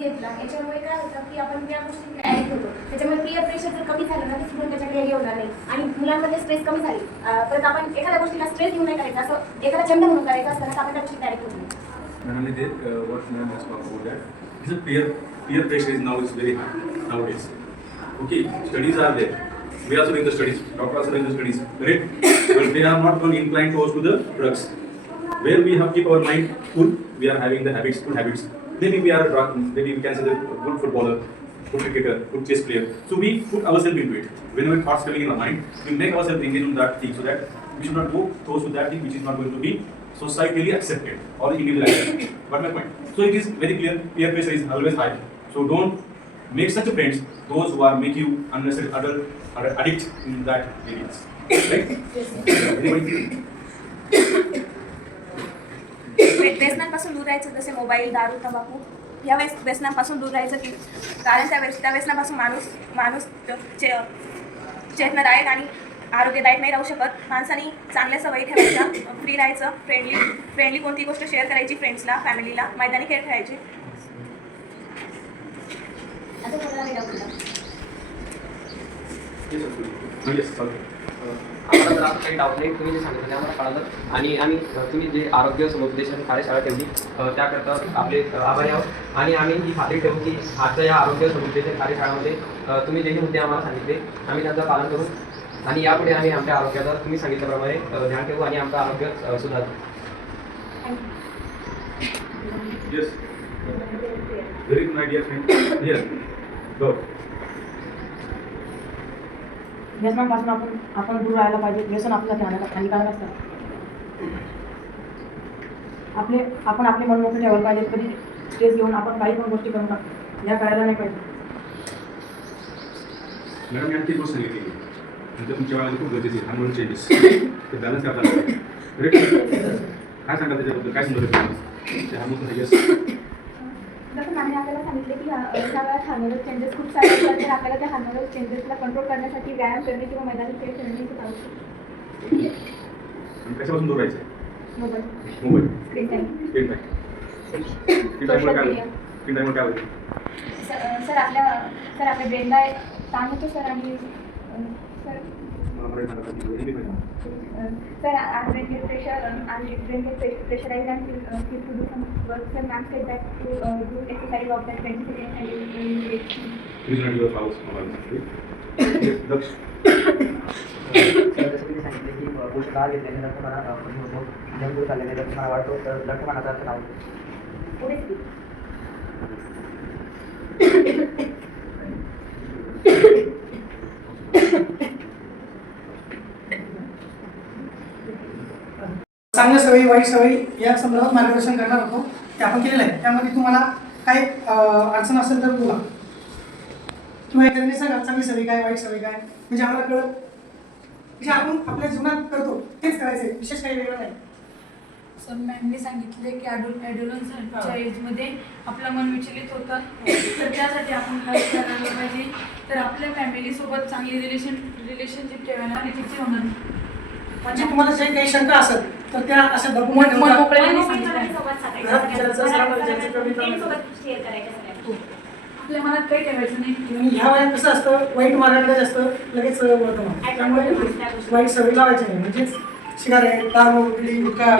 घेतला याच्यामुळे काय होतं की आपण त्या गोष्टी ॲडिक्ट होतो. त्याच्यामुळे पीअर प्रेशर जर कमी झालं ना तर स्टुडंट त्याच्याकडे हे होणार नाही आणि मुलांमध्ये स्ट्रेस कमी झाली. परत आपण एखाद्या गोष्टीला स्ट्रेस घेऊन नाही करायचं, असं एखादा छंद म्हणून करायचं असतं तर आपण त्या गोष्टी ॲडिक्ट होतो. What Ma'am has talked about that, is that peer pressure is now is very high nowadays. Okay, studies are there. We also doing the studies. Doctors also doing the studies, right? But they are not going inclined towards to the drugs. Where we have keep our mind full, we are having the habits, good habits. Maybe we are a drug, maybe we can say the good footballer, good cricketer, good chess player. So we put ourselves into it. Whenever thoughts coming in our mind, we make ourselves engage in that thing so that we should not go close to that thing which is not going to be societally accepted or individually accepted. But my point. So it is very clear, peer pressure is always high. So don't make such friends, those who are make you unnecessary adult or addict in that areas. Right? Anybody? व्यसनांपासून दूर राहायचं, जसे mobile, दारू, तंबाखू या व्यसनांपासून दूर राहायचं की कारण त्या व्यसनापासून माणूस चेतनादायक आणि आरोग्यदायक नाही राहू शकत. माणसाने चांगल्या सवयी ठेवायच्या, फ्री राहायचं, फ्रेंडली कोणती गोष्ट शेअर करायची फ्रेंड्सला, फॅमिलीला, मैदानी खेळ खेळायचे. आम्हाला जर असं काही डाऊट नाही, तुम्ही जे सांगितलं ते आम्हाला कळालं आणि आम्ही तुम्ही जे आरोग्य समुपदेशन कार्यशाळा ठेवली त्याकरता आपले आभारी आहोत आणि आम्ही ही खात्री ठेवू की आजच्या या आरोग्य समुपदेशन कार्यशाळेमध्ये तुम्ही जे मुद्दे आम्हाला सांगितले आम्ही त्यांचं पालन करू आणि यापुढे आम्ही आमच्या आरोग्याचा तुम्ही सांगितल्याप्रमाणे ध्यान ठेवू आणि आमचं आरोग्य सुधारू. Yes. Very good idea, friend. Yes. Go. व्यसनापासून आपण दूर राहायला पाहिजे. व्यसन आपल्यासाठी हानिकारक असतात. आपण आपले मन मोकळे ठेवायला पाहिजे. कधी स्ट्रेस घेऊन आपण काही पण गोष्टी करू नका, या करायला नाही पाहिजे. मॅडम यांची गोष्ट सांगितली नंतर तुमच्या वेळेला खूप गरजेचे आहे हार्मोनल चेंजेस ते बॅलन्स करता आले. काय सांगा त्याच्याबद्दल, काय समजलं ते हार्मोन? यस, जसं मॅमने आपल्याला सांगितले की त्या वेळात हार्मोनल चेंजेस खूप सारे असतात, तर आपल्याला त्या हार्मोनल चेंजेसला कंट्रोल करण्यासाठी व्यायाम करणे किंवा मैदानी खेळ खेळणे खूप आवश्यक. कशापासून दूर राहायचं? Mobile, screen time, social media. काय होतं? सर आपल्या ब्रेनला ताण होतो सर. आणि सर ब्रेन गेट प्रेशर आणि brain get pressurise and feel to do some work. Sir, ma'am said that to do exercise of that 20 seconds and you will get. Please not your house. Yes, जसं तुम्ही सांगितले की पोषक आहार घेतल्याने लठ्ठपणा कमी होतो, जंक फूड खाल्ल्याने लठ्ठपणा वाढतो, तर लठ्ठपणाचा अर्थ नाव चांगल्या सवयी वाईट सवयी या संदर्भात मार्गदर्शन करणार होतो, ते आपण केलेलं आहे. त्यामध्ये तुम्हाला काही अडचण असेल तर बोला किंवा एखाद्याने सांगा चांगली सवयी काय, वाईट सवयी काय, म्हणजे आम्हाला कळत जे आपण आपल्या जीवनात करतो तेच करायचे, विशेष काही वेगळं नाही. सर मॅमने सांगितले की ॲडोलन्सच्या एजमध्ये आपलं मन विचलित होतं, तर त्यासाठी आपण काय करायला पाहिजे, तर आपल्या फॅमिलीसोबत चांगली रिलेशनशिप ठेवायला आणि चिडचिड होणार नाही. म्हणजे तुम्हाला जे काही शंका असेल तर त्या अशा डॉक्युमेंट आपल्या मनात काही ठेवायचं नाही. ह्या वयात कसं असतं, वाईट मार्गाकडे जास्त लगेच वळतो. त्यामुळे वाईट सवयी लावायची नाही, म्हणजे सिगारेट, दारू, बिडी, गुटखा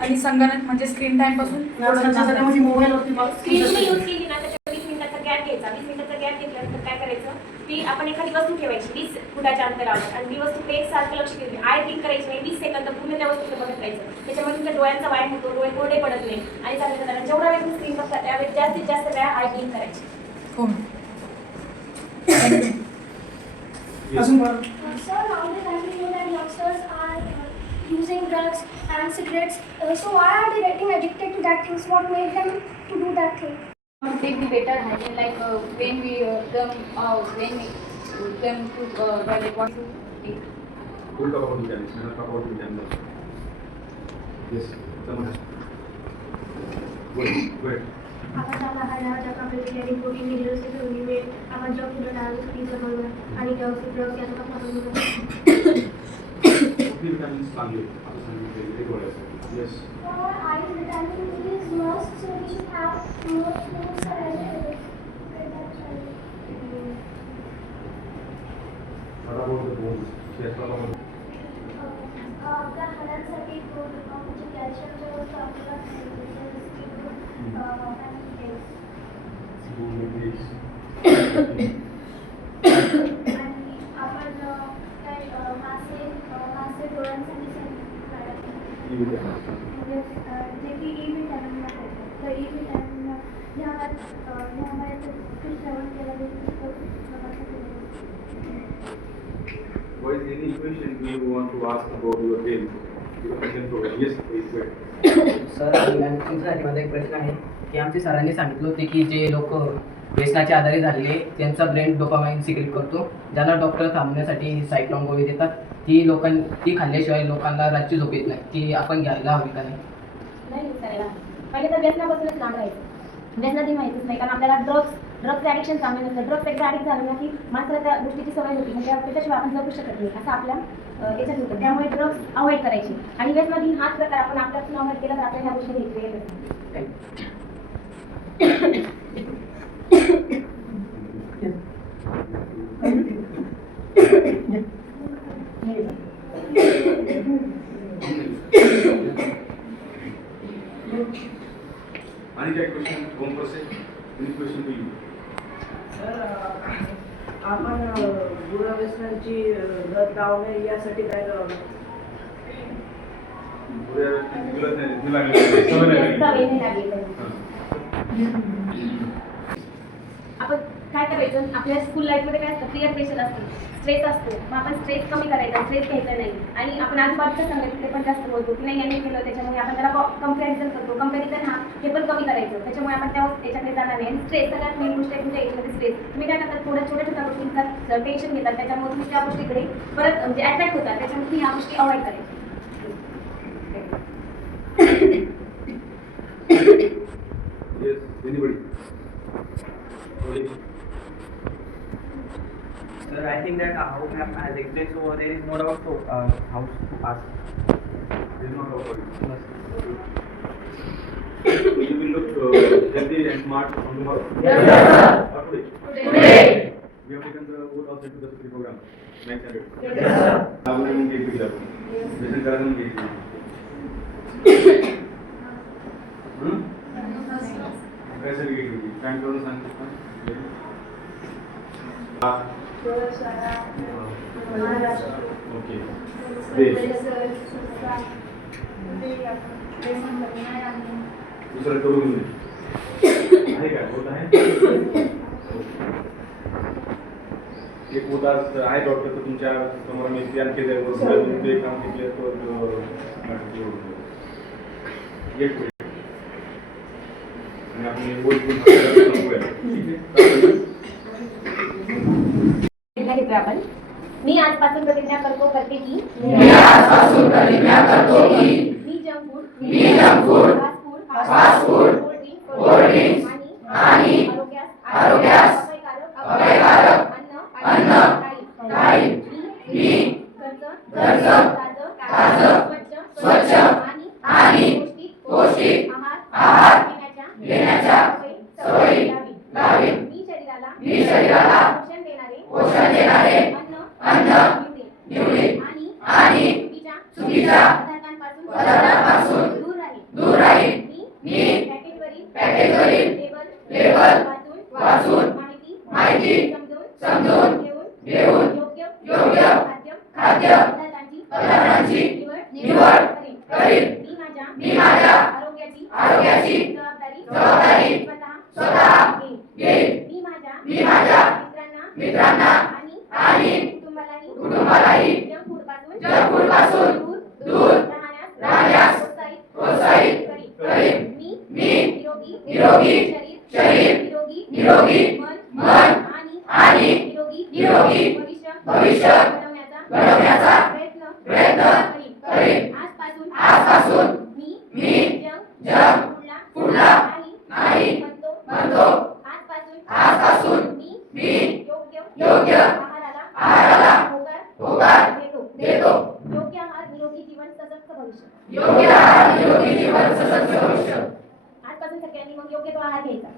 आणि संगणक म्हणजे स्क्रीन टाइम पासून म्हणजे मोबाईलवरती स्क्रीन तुम्ही यूज केली ना त्याच्या 20 मिनिटाचा गॅप घ्यायचा. 20 मिनिटाचा गॅप घेतल्यानंतर काय करायचं, ती आपण एखादी वस्तू ठेवायची 20 फुटाच्या अंतरावर आणि ती वस्तू एकसारखं लक्ष द्यायची. आय ब्लिंक करायची नाही, 20 सेकंद पूर्ण त्या वस्तूला बघत राहायचं. त्याच्यामुळे तुमच्या डोळ्यांचा व्यायाम होतो, डोळे कोरडे पडत नाही आणि चांगल्या जेवढा वेळ तुम्ही स्क्रीन बघता त्यावेळी जास्तीत जास्त वेळा आय ब्लिंक करायची. हो. अजून बरं. Sir, nowadays I know that youngsters are using drugs and cigarettes. So why are they getting addicted to that things? What made them to do that thing? Take the better hygiene, like when we them to toilet, what to take. We'll talk about the challenge. We'll talk about the challenge. Yes, someone has. Go ahead. आपण आपल्याला protein minerals मिळेल. आपण junk food डाळून pizza बनवून आणि drugs याचा आपण Vitamins चांगले. Yes. I vitamin is mosque, so we should have more fruits available at that time. What about the bones? Share आपल्या हाडांसाठी दूध म्हणजे कॅल्शियमच्या वस्तू आपल्याला आणि आपण काय मासे डोळ्यांसाठी म्हणजे जे की ई विटॅमिनला खायचं तर ई विटॅमिनला ह्या सेवन केलं What is any question you want to ask about your health? You can provide. Yes, please go ahead. Sir तुमच्यासाठी माझा एक प्रश्न आहे की आमच्या सरांनी सांगितलं होते की जे लोक व्यसनाच्या आधारे झालेले त्यांचा ब्रेन डोपामाइन सिक्रेट करतो, ज्यांना डॉक्टर थांबण्यासाठी सायक्लॉन गोळी देतात, ती खाल्ल्याशिवाय लोकांना रातची झोप येत नाही, ती आपण घ्यायला हवी का नाही? नाही विचारायला पहिले तर व्यसनापासूनच लांब राहायचं. व्यसनाची माहितीच नाही, कारण आपल्याला ड्रग्सचं ॲडिक्शन चांगलं नसतं. ड्रग्स एकदा ॲडिक्ट झालं ना की माणसाला त्या गोष्टीची सवय होती, म्हणजे त्याच्याशिवाय आपण जगू शकत नाही असं आपल्या याच्यात होतं. त्यामुळे ड्रग्स अवॉइड करायचे आणि व्यसनाधीन हाच प्रकार आपण आपल्यापासून अवॉइड केला तर आपल्याला ह्या गोष्टी घ्यायची येत Any question? One person. Any question to you? Sir आपण दूरव्यसनाची लत लावू नये यासाठी काय करावं लागतं? आपण काय करायचं, आपल्या स्कूल लाईफमध्ये काय असतं, पीअर प्रेशर असतं, स्ट्रेस असतो. मग आपण स्ट्रेस कमी करायचा, स्ट्रेस घ्यायचा नाही. आणि आपण आजूबाजूच्या संगतीत पण जास्त बोलतो की नाही यांनी केलं, त्याच्यामुळे आपण त्याला कंपॅरिझन करतो. कंपॅरिझन हे पण कमी करायचं, त्याच्यामुळे आपण त्या याच्याकडे जाणार नाही. आणि स्ट्रेस सगळ्यात मेन गोष्ट आहे तुमच्या याच्यामध्ये स्ट्रेस. तुम्ही काय करतात, थोड्या छोट्या छोट्या गोष्टींचा टेन्शन घेतात, त्याच्यामुळे तुम्ही त्या गोष्टीकडे परत म्हणजे अट्रॅक्ट होतात. त्याच्यामुळे तुम्ही ह्या गोष्टी अवॉइड करायच्या. Yes, anybody? Sir, I think that how as explained over there is no doubt to how to ask. There is no doubt about it. You will look healthy and smart on tomorrow? Yes, sir. Or today? Today. We have taken the oath also to the Supreme program. 900. Yes, sir. आपण engage केलं आपण. व्यसन करायला engage केलं. कैसे engage केली? Time करून सांगतो का? Okay. देश. दुसरं करून घेऊ. आहे काय? होत आहे? एक उदास आहे डॉक्टर तर तुमच्या समोर मी ध्यान केलं ते काम केलं तर एक आणि आपण घेतोय आपण. मी आजपासून प्रतिज्ञा करते की मी junk food fast food cold drinks आणि आरोग्यास अपायकारक अन्न खाईन. मी घरचं स्वच्छ आणि पौष्टिक आहार घेण्याच्या सवयी लावीन. मी शरीराला पोषण देणारे अन्न निवडेन आणि चुकीच्या पदार्थांपासून दूर राहीन. मी पॅकेजवरील लेबल वाचून माहिती समजून घेऊन योग्य खाद्य पदार्थांची निवड करीन. मी माझ्या आरोग्याची जबाबदारी स्वतः घेईन. मी माझ्या मित्रांना आणि कुटुंबालाही जंक फूड पासून दूर राहण्यास प्रोत्साहित करीन. मी निरोगी शरीर निरोगी मन आणि निरोगी भविष्य घडवण्याचा प्रयत्न करीन. आजपासून मी जंक फूडला नाही म्हणतो. आजपासून मी योग्य आहाराला होकार देतो. योग्य आहार निरोगी जीवन सशक्त भविष्य. मग योग्य तो आहार घ्यायचा.